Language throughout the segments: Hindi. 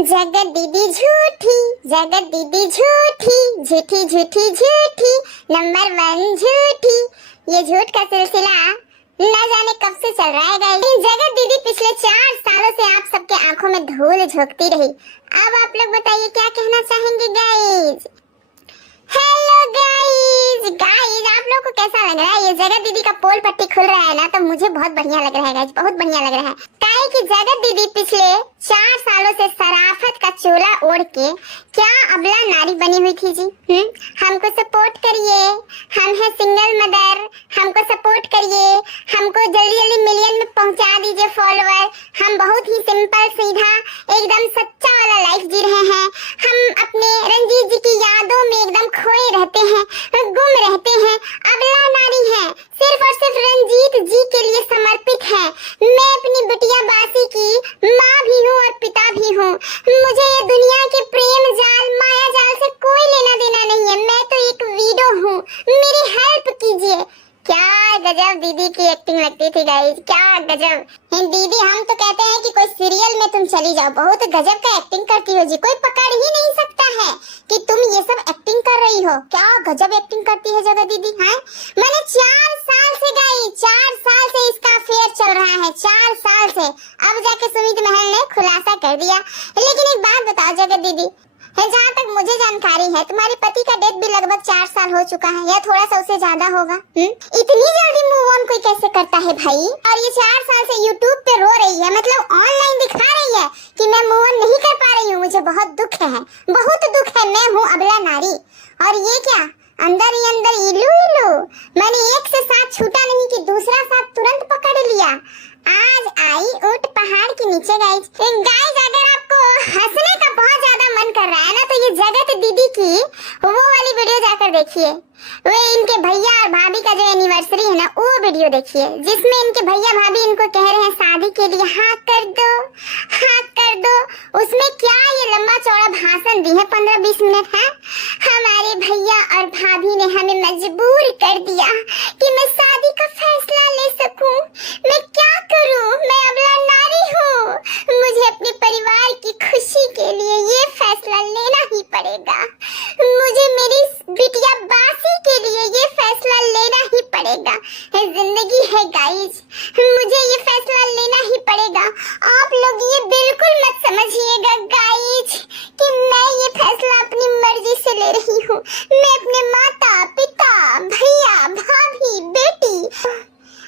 जगत दीदी झूठी, जगत दीदी झूठी, झूठी झूठी झूठी, नंबर 1 झूठी। ये झूठ का सिलसिला न जाने कब से चल रहा है गाइस। जगत दीदी पिछले 4 सालों से आप सबके आंखों में धूल झोंकती रही। अब आप लोग बताइए क्या कहना चाहेंगे गाइस। हेलो गाइस, आप लोग को कैसा लग रहा है? ये जगत दीदी का पोल पट्टी खुल रहा है ना, तो मुझे बहुत बढ़िया लग रहा है गाइस, बहुत बढ़िया लग रहा है। काहे कि जगत दीदी पिछले 4 सालों से सराफत का चोला ओढ़ के क्या अबला नारी बनी हुई थी जी। हमको सपोर्ट करिए, हम है सिंगल मदर, हमको सपोर्ट करिए, हमको जल्दी जल्दी मिलियन में पहुंचा दीजिए फॉलोअर। हम बहुत ही सिंपल सीधा एकदम सच्चा वाला लाइफ जी रहे हैं। हम अपने रंजीत जी की यादों में एकदम खोए रहते हैं, गुम रहते हैं। अबला नारी है, सिर्फ और सिर्फ रंजीत जी के लिए समर्पित है। मैं अपनी बिटिया बासी की माँ भी हूँ और पिता भी हूँ। मुझे ये दुनिया के प्रेम जाल माया जाल से कोई लेना देना नहीं है। मैं तो एक वीडो हूँ, मेरी हेल्प कीजिए। क्या गजब दीदी की एक्टिंग लगती थी गाइस, क्या गजब। दीदी हम तो कहते हैं कि कोई सीरियल में तुम चली जाओ, बहुत गजब का एक्टिंग करती हो जी। कोई पकड़ ही नहीं सकता है कि तुम ये सब एक्टिंग कर रही हो। क्या गजब एक्टिंग करती है जगत दीदी। हैं मैंने 4 साल से गाइस, 4 साल से इसका अफेयर चल रहा है, 4 साल से। अब जाके सुमित महल ने खुलासा कर दिया। लेकिन एक बात बताओ जगत दीदी, जहाँ तक मुझे जानकारी है तुम्हारे पति का डेथ भी लगभग 4 साल हो चुका है, या थोड़ा सा उससे ज्यादा होगा। इतनी जल्दी मूव ऑन कोई कैसे करता है भाई? और ये 4 साल से यूट्यूब पे रो रही है, मतलब ऑनलाइन दिखा रही है कि मैं मूव ऑन नहीं कर पा रही हूँ। मुझे बहुत दुख है, बहुत दुख है, मैं हूँ अबला नारी। और ये क्या अंदर ही अंदर इलू इलू, मैंने एक से साथ छूटा नहीं कि दूसरा साथ तुरंत पकड़ लिया। आज आई ऊंट पहाड़ के नीचे गाइस। अगर आपको हंसने का बहुत ज्यादा मन कर रहा है ना, तो ये जगत दीदी की वो वाली वीडियो जाकर देखिए। वो इनके भैया और भाभी का जो एनिवर्सरी है ना, वो वीडियो देखिए, जिसमें इनके भैया भाभी इनको कह रहे हैं शादी के लिए हाँ कर दो, हाँ कर दो। उसमें क्या ये लंबा चौड़ा भाषण दी है 15-20 मिनट है। हमारे भैया और भाभी ने हमें मजबूर कर दिया कि मैं शादी का फैसला ले सकूं। मैं क्या करूं? मैं अबला नारी हूं, मुझे अपने परिवार की खुशी के लिए ये फैसला लेना ही पड़ेगा। मुझे मेरी बिटिया बासी के लिए ये फैसला लेना ही पड़ेगा। जिंदगी है गाइस, मुझे ये फैसला लेना ही पड़ेगा। आप लोग ये बिल्कुल मत समझिएगा गाइस कि मैं ये फैसला अपनी मर्जी से ले रही हूँ। मैं अपने माता पिता भैया भाभी बेटी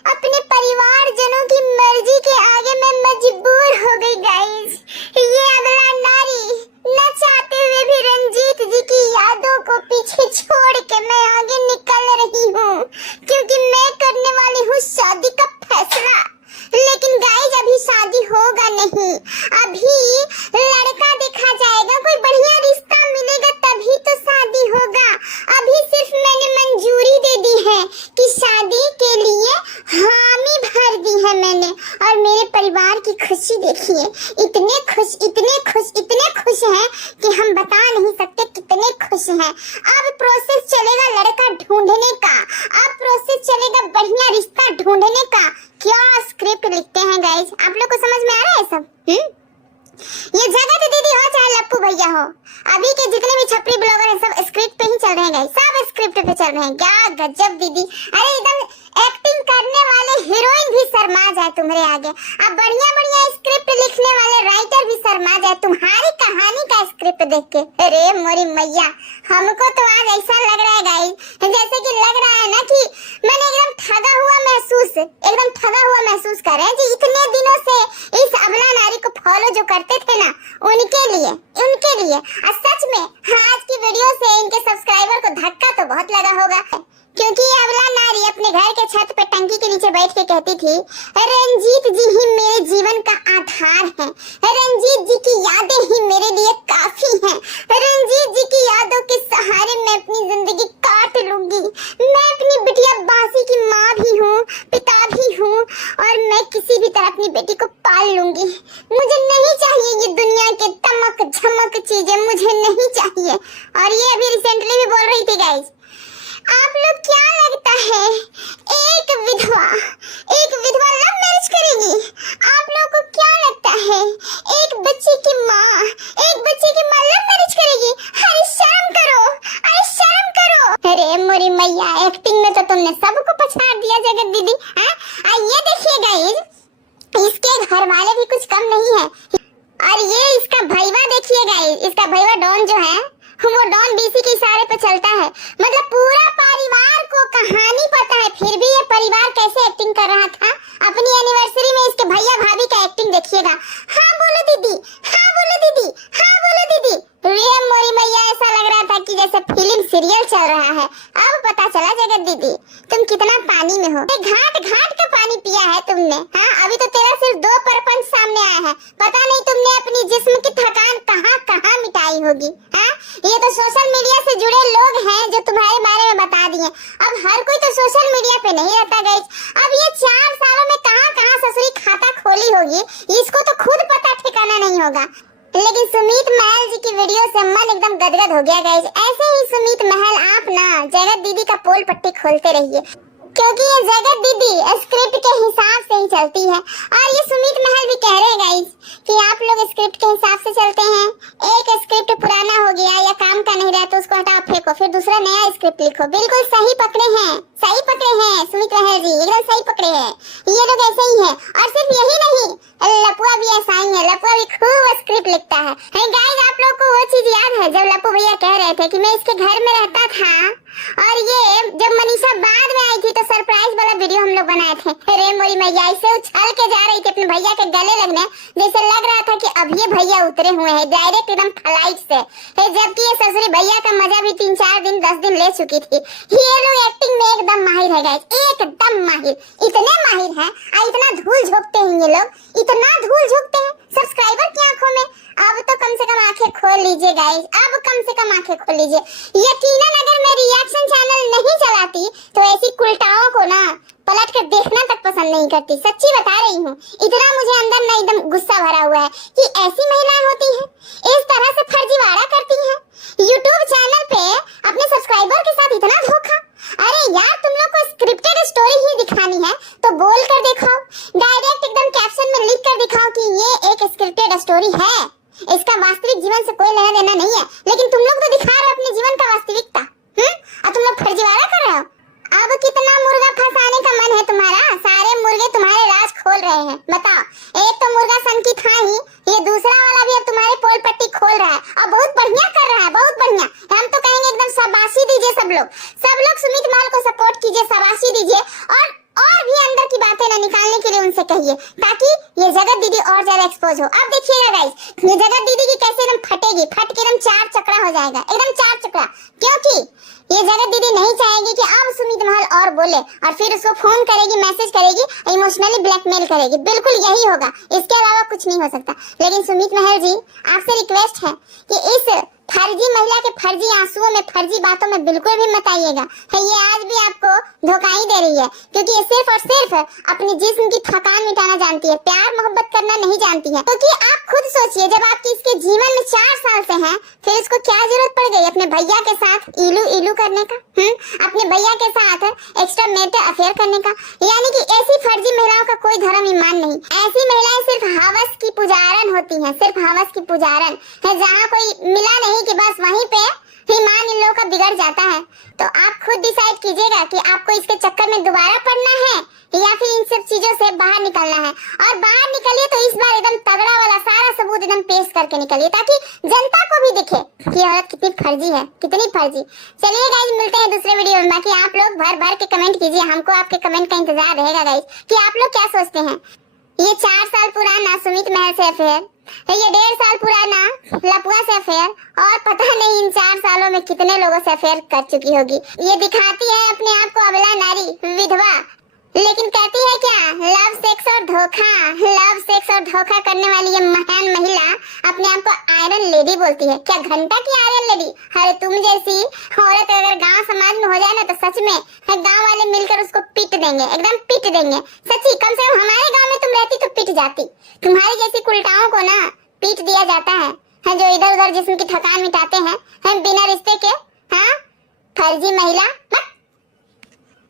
अपने परिवारजनों की मर्जी के आगे मैं मजबूर हो गई गाइस। ये अबला नारी न चाहते हुए भी रंजीत जी की यादों को पीछे छोड़ के मैं आगे निकल रही हूँ, क्योंकि मैं करने वाली हूँ शादी का फैसला। लेकिन गाइस अभी शादी होगा नहीं, अभी लड़का देखा जाएगा, कोई बढ़िया रिश्ता मिलेगा तभी तो शादी होगा। अभी सिर्फ मैंने मंजूरी दे दी है कि शादी के लिए हामी भर दी है मैंने। और मेरे परिवार की खुशी देखिए, इतने खुश इतने खुश इतने खुश हैं कि हम बता नहीं सकते कितने खुश हैं। अब प्रोसेस चलेगा लड़का ढूंढने का, अब प्रोसेस चलेगा बढ़िया रिश्ता ढूंढने का। क्या स्क्रिप्ट लिखते हैं गाइस, आप लोग को समझ में आ रहा है सब? ये जगत दीदी हो चाहे लप्पू भैया हो, अभी के जितने भी छपरी ब्लॉगर हैं सब स्क्रिप्ट पे ही चल रहे हैं गाइस, सब स्क्रिप्ट पे चल रहे हैं। क्या गजब दीदी, अरे एकदम एक्टिंग करने वाले हीरोइन भी शर्मा जाए तुम्हारे आगे। अब बढ़िया बढ़िया स्क्रिप्ट लिखने वाले राइटर भी शर्मा जाए तुम्हारी कहानी का स्क्रिप्ट देख के। अरे मोरी मैया, हमको तो आज ऐसा लग रहा है गाइस, जैसे कि लग रहा है ना कि मैंने एकदम ठगा हुआ महसूस कर रहे हैं जी। इतने दिनों से इस अबला नारी को फॉलो जो करते थे ना, उनके लिए और सच में आज की वीडियो से इनके सब्सक्राइबर को धक्का तो बहुत लगा होगा, क्योंकि अबला नारी अपने घर के छत पे टंकी के नीचे बैठ के कहती थी रंजीत जी ही मेरे जीवन का आधार है, रंजीत जी की यादें ही मेरे लिए काफी हैं, रंजीत जी की यादों के सहारे मैं अपनी जिंदगी काट लूंगी। मैं अपनी बिटिया बासी की माँ भी हूँ, पिता भी हूँ, और मैं किसी भी तरह अपनी बेटी को पाल लूंगी। मुझे नहीं चाहिए ये दुनिया के तमक झमक चीजें, मुझे नहीं चाहिए। और ये अभी रिसेंटली भी बोल रही थी गाइस। आप लोग क्या लगता है एक विधवा लव मैरिज करेगी? आप लोग को क्या लगता है एक बच्चे की माँ देखिए गाइस, इसका भैया डॉन जो है वो डॉन बीसी के इशारे पे चलता है। मतलब पूरा परिवार को कहानी पता है, फिर भी ये परिवार कैसे एक्टिंग कर रहा था। अपनी एनिवर्सरी में इसके भैया भाभी का एक्टिंग देखिएगा। हाँ बोलो दीदी, हाँ बोलो दीदी, हाँ बोलो दीदी। रे मोरी मैया, ऐसा लग रहा था कि जैसे फिल्म सीरियल चल रहा है। अब पता चला जगत दीदी तुम कितना पानी में हो। घाट घाट का पानी पिया है तुमने। हाँ, अभी तो तेरा सिर्फ 2 प्रपंच सामने आया है। पता नहीं तुमने अपनी जिस्म की थकान कहाँ कहाँ मिटाई होगी। हाँ, ये तो सोशल मीडिया से जुड़े लोग हैं जो तुम्हारे बारे में बता दिए। अब हर कोई तो सोशल मीडिया पे नहीं रहता गाइस। अब ये 4 सालों में कहाँ कहाँ ससुरी खाता खोली होगी, इसको तो खुद पता ठिकाना नहीं होगा। लेकिन सुमित महल जी की वीडियो से मन एकदम गदगद हो गया गाइस। ऐसे ही सुमित महल आप ना जगत दीदी का पोल पट्टी खोलते रहिए, क्योंकि ये जगत दीदी स्क्रिप्ट के हिसाब से ही चलती है। और ये सुमित महल भी कह रहे हैं गाइस कि आप लोग स्क्रिप्ट के हिसाब से चलते हैं। एक स्क्रिप्ट पुराना हो गया या काम का नहीं रहा तो उसको हटाओ फेंको, फिर दूसरा नया स्क्रिप्ट लिखो। बिल्कुल सही पकड़े हैं, सही पकड़े हैं सुमित महल जी, एकदम सही पकड़े हैं। ये लोग ऐसे ही हैं। और सिर्फ यही नहीं, लपुआ भी ऐसा ही है। लपुआ भी खूब स्क्रिप्ट लिखता है। गाइस, आप लोग को वो चीज याद है जब लपू भैया कह रहे थे कि मैं इसके घर में रहता था, और ये जब मनीषा बाद में आई थी तो सरप्राइज वाला वीडियो हम लोग बनाए थे। अरे मोरी मैया, ऐसे उछल के जा रही थी अपने भैया के गले लगने, जैसे लग रहा था कि अब ये भैया उतरे हुए हैं डायरेक्ट एकदम फ्लाइट से। जबकि ये ससुरी भैया का मजा भी 3-4 दिन 10 दिन ले चुकी थी। ये लोग एक्टिंग में एकदम माहिर है गाइस, एकदम माहिर। इतने माहिर हैं और इतना धूल झोंकते हैं ये लोग, इतना धूल झोंकते हैं सब्सक्राइबर की आंखों में। अब तो कम से कम आंखें खोल लीजिए गाइस, अब कम से कम आंखें खोल लीजिए। यकीनन अगर मैं रिएक्शन चैनल नहीं चलाती तो ऐसी कुलटाओं को ना पलट कर देखना तक पसंद नहीं करती। सच्ची बता रही हूँ। इतना मुझे अंदर ना एकदम गुस्सा भरा हुआ है कि ऐसी महिलाएं होती हैं, इस तरह से फर्जीवाड़ा करती हैं यूट्यूब चैनल पे अपने सब्सक्राइबर के साथ इतना धोखा। अरे यार, तुम लोग को स्क्रिप्टेड स्टोरी ही दिखानी है तो बोल कर दिखाओ, डायरेक्ट एकदम कैप्शन में लिख कर दिखाओ कि ये एक स्क्रिप्टेड स्टोरी है, इसका वास्तविक जीवन से कोई लेना देना नहीं है। लेकिन तुम लोग तो दिखा रहे हो अपने जीवन का वास्तविकता, और तुम लोग फर्जीवाड़ा कर रहे हो। अब कितना मुर्गा फंसाने का मन है तुम्हारा? सारे मुर्गे तुम्हारे राज खोल रहे हैं। बताओ, एक तो मुर्गा सनकी था ही, ये दूसरा वाला भी अब तुम्हारे पोल पट्टी खोल रहा है और बहुत बढ़िया कर रहा है, बहुत बढ़िया। हम तो कहेंगे एकदम शाबाशी दीजिए सब लोग सुमित महल को सपोर्ट कीजिए, शाबाशी दीजिए। और भी अंदर की बातें ना निकालने के लिए उनसे कहिए, ताकि ये जगत दीदी और ज्यादा एक्सपोज हो। अब देखिएगा गाइस, ये जगत दीदी की कैसे एकदम फटेगी, फट के एकदम 4 चक्रा हो जाएगा, एकदम 4 चक्रा। क्योंकि ये जगत दीदी नहीं चाहेगी कि अब सुमित महल और बोले, और फिर उसको फोन करेगी, मैसेज करेगी, इमोशनली ब्लैकमेल करेगी। बिल्कुल यही होगा, इसके अलावा कुछ नहीं हो सकता। लेकिन सुमित महल जी, आपसे रिक्वेस्ट है कि इस फर्जी महिला के फर्जी आंसुओं में, फर्जी बातों में बिल्कुल भी मत आइएगा। ये आज भी आपको धोखा ही दे रही है, क्योंकि ये सिर्फ और सिर्फ अपनी जिस्म की थकान मिटाना जानती है, प्यार मोहब्बत करना नहीं जानती है। क्योंकि आप खुद सोचिए, जब आपकी इसके जीवन में 4 साल से हैं, फिर इसको क्या जरूरत पड़ गई अपने भैया के साथ इलू इलू करने का, अपने भैया के साथ एक्स्ट्रा मैरिटल अफेयर करने का। यानी कि ऐसी फर्जी महिलाओं का कोई धर्म ईमान नहीं। ऐसी महिलाएं सिर्फ हवस की पुजारन होती हैं, सिर्फ हवस की पुजारन है। जहाँ कोई मिला नहीं कि बस वहीं पे ईमान इन लोगों का बिगड़ जाता है। तो आप खुद डिसाइड कीजिएगा कि आपको इसके चक्कर में दोबारा पड़ना है या फिर इन सब चीजों से बाहर निकलना है। और बाहर निकलिए तो इस बार एकदम तगड़ा वाला सारा सबूत एकदम पेश करके निकलिए, ताकि जनता को भी दिखे कि औरत कितनी फर्जी है, कितनी फर्जी। चलिए गाइस, मिलते हैं दूसरे वीडियो में। बाकी आप लोग भर भर के कमेंट कीजिए, हमको आपके कमेंट का इंतजार रहेगा गाइस कि आप लोग क्या सोचते हैं। ये 4 साल पुराना सुमित महल से अफेयर, ये 1.5 साल पुराना लपुआ से अफेयर, और पता नहीं इन 4 सालों में कितने लोगों से अफेयर कर चुकी होगी। ये दिखाती है अपने आप को अबला नारी, विधवा, लेकिन कहती है क्या, लव सेक्स और धोखा। लव सेक्स और धोखा करने वाली ये महान महिला अपने आप को आयरन लेडी बोलती है। क्या घंटा की आयरन लेडी? अरे तुम जैसी औरत अगर गांव समाज में हो जाए ना तो सच में गांव वाले मिलकर उसको पीट देंगे, एकदम पीट देंगे। सच्ची, कम से कम हमारे गांव में तुम रहती तो पीट जाती। तुम्हारी जैसी कुलटाओं को ना पीट दिया जाता है, जो इधर उधर जिस्म की थकान मिटाते हैं बिना रिश्ते के। हाँ, फर्जी महिला।